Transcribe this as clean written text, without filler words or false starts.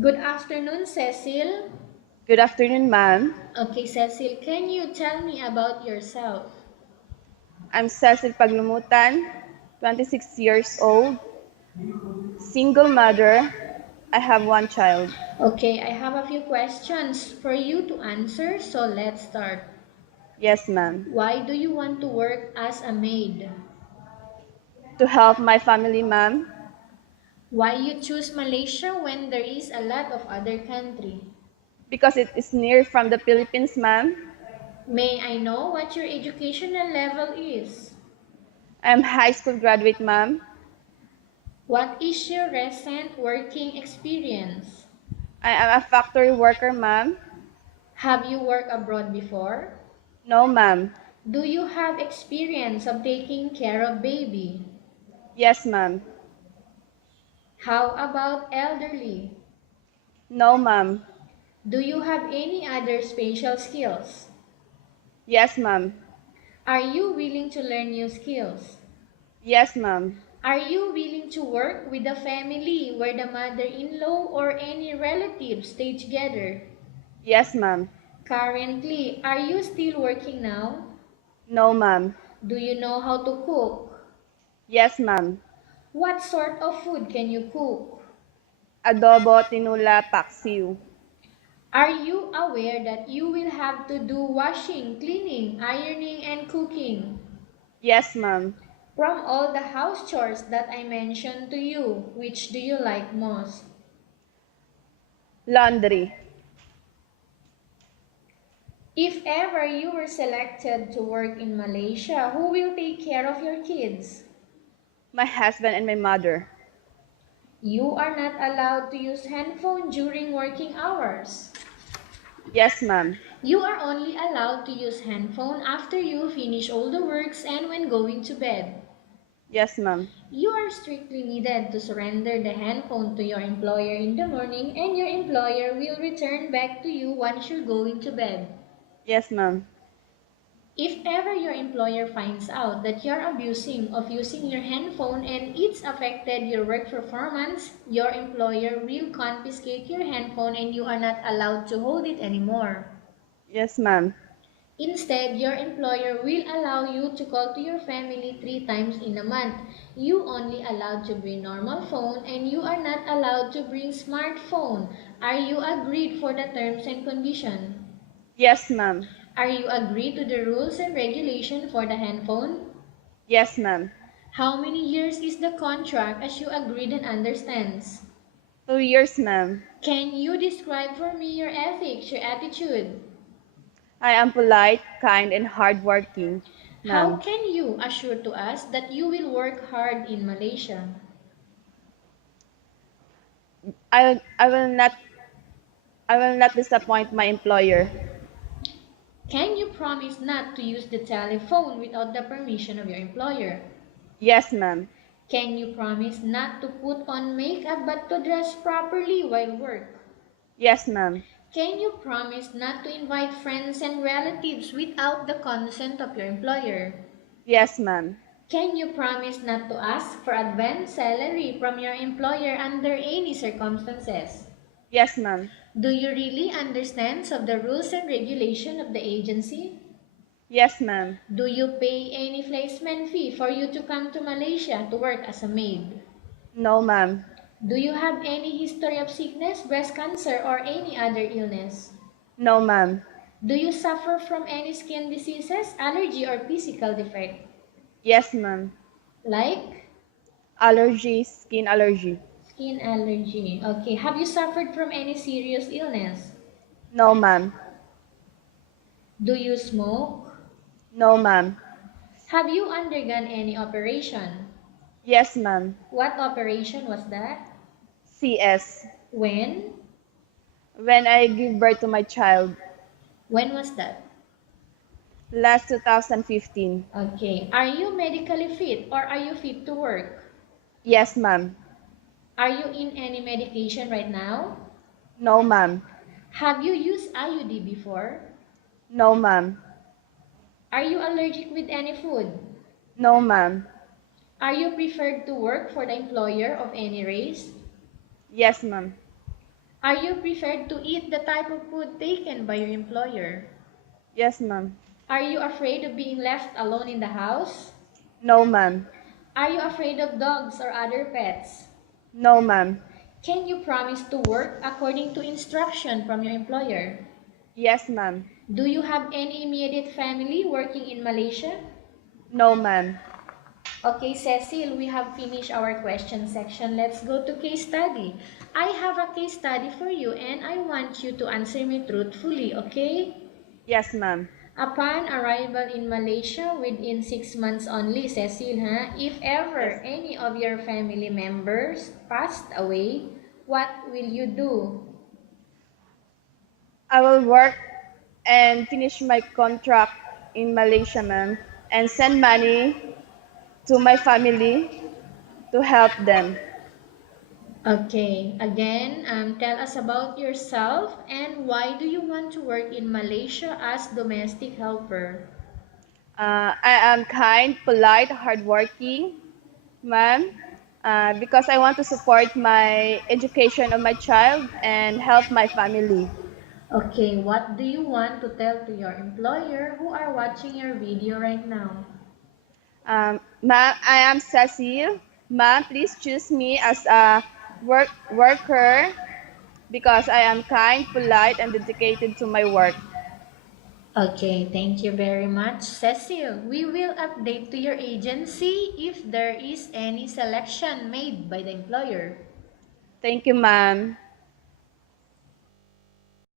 Good afternoon, Cecil. Good afternoon, ma'am. Okay, Cecil, can you tell me about yourself? I'm Cecil Paglumutan, 26 years old, single mother. I have one child. Okay, I have a few questions for you to answer, so let's start. Yes, ma'am. Why do you want to work as a maid? To help my family, ma'am, Why you choose Malaysia when there is a lot of other country? because it is near from the Philippines, ma'am. May I know what your educational level is? I'm high school graduate, ma'am. What is your recent working experience? I am a factory worker, ma'am. Have you worked abroad before? No, ma'am. Do you have experience of taking care of baby? Yes, ma'am. How about elderly? No, ma'am. Do you have any other special skills? Yes, ma'am. Are you willing to learn new skills? Yes, ma'am. Are you willing to work with a family where the mother-in-law or any relatives stay together? Yes, ma'am. Currently, are you still working now? No, ma'am. Do you know how to cook? Yes, ma'am. What sort of food can you cook? Adobo, tinula, paksiw. Are you aware that you will have to do washing, cleaning, ironing, and cooking? Yes, ma'am. From all the house chores that I mentioned to you, which do you like most? Laundry. If ever you were selected to work in Malaysia, who will take care of your kids? My husband and my mother. You are not allowed to use handphone during working hours. Yes, ma'am. You are only allowed to use handphone after you finish all the works and when going to bed. Yes, ma'am. You are strictly needed to surrender the handphone to your employer in the morning and your employer will return back to you once you're going to bed. Yes, ma'am. If ever your employer finds out that you're abusing of using your handphone and it's affected your work performance, your employer will confiscate your handphone and you are not allowed to hold it anymore. Yes, ma'am. Instead, your employer will allow you to call to your family 3 times in a month. You only allowed to bring normal phone and you are not allowed to bring smartphone. Are you agreed for the terms and condition? Yes, ma'am. Are you agreed to the rules and regulation for the handphone? Yes, ma'am. How many years is the contract as you agreed and understands? 2 years, ma'am. Can you describe for me your ethics, your attitude? I am polite, kind, and hardworking, How ma'am. can you assure to us that you will work hard in Malaysia? I I will not disappoint my employer. Can you promise not to use the telephone without the permission of your employer? Yes, ma'am. Can you promise not to put on makeup but to dress properly while work? Yes, ma'am. Can you promise not to invite friends and relatives without the consent of your employer? Yes, ma'am. Can you promise not to ask for advance salary from your employer under any circumstances? Yes, ma'am. Do you really understand of the rules and regulation of the agency? Yes, ma'am. Do you pay any placement fee for you to come to Malaysia to work as a maid? No, ma'am. Do you have any history of sickness, breast cancer, or any other illness? No, ma'am. Do you suffer from any skin diseases, allergy, or physical defect? Yes, ma'am. Like Allergy, skin allergy. skin allergy. Okay. Have you suffered from any serious illness? No, ma'am. Do you smoke? No, ma'am. Have you undergone any operation? Yes, ma'am. What operation was that? CS. When? When I give birth to my child, When was that? last 2015. Okay. Are you medically fit or are you fit to work? Yes, ma'am. Are you in any medication right now? No, ma'am. Have you used IUD before? No, ma'am. Are you allergic with any food? No, ma'am. Are you preferred to work for the employer of any race? Yes, ma'am. Are you prepared to eat the type of food taken by your employer? Yes, ma'am. Are you afraid of being left alone in the house? No, ma'am. Are you afraid of dogs or other pets? No, ma'am. Can you promise to work according to instruction from your employer? Yes, ma'am. Do you have any immediate family working in Malaysia? No, ma'am. Okay, Cecil, we have finished our question section. Let's go to case study. I have a case study for you and I want you to answer me truthfully, okay? Yes, ma'am. Upon arrival in Malaysia within 6 months only, Cecil, if Yes. ever any of your family members passed away, what will you do? I will work and finish my contract in Malaysia, ma'am, and send money to my family to help them. Okay, again, tell us about yourself and why do you want to work in Malaysia as domestic helper? I am kind, polite, hardworking, ma'am, because I want to support my education of my child and help my family. Okay, what do you want to tell to your employer who are watching your video right now? Ma'am, I am Cecil. Ma'am, please choose me as a worker because I am kind, polite, and dedicated to my work. Okay, thank you very much, Cecil. We will update to your agency if there is any selection made by the employer. Thank you, ma'am.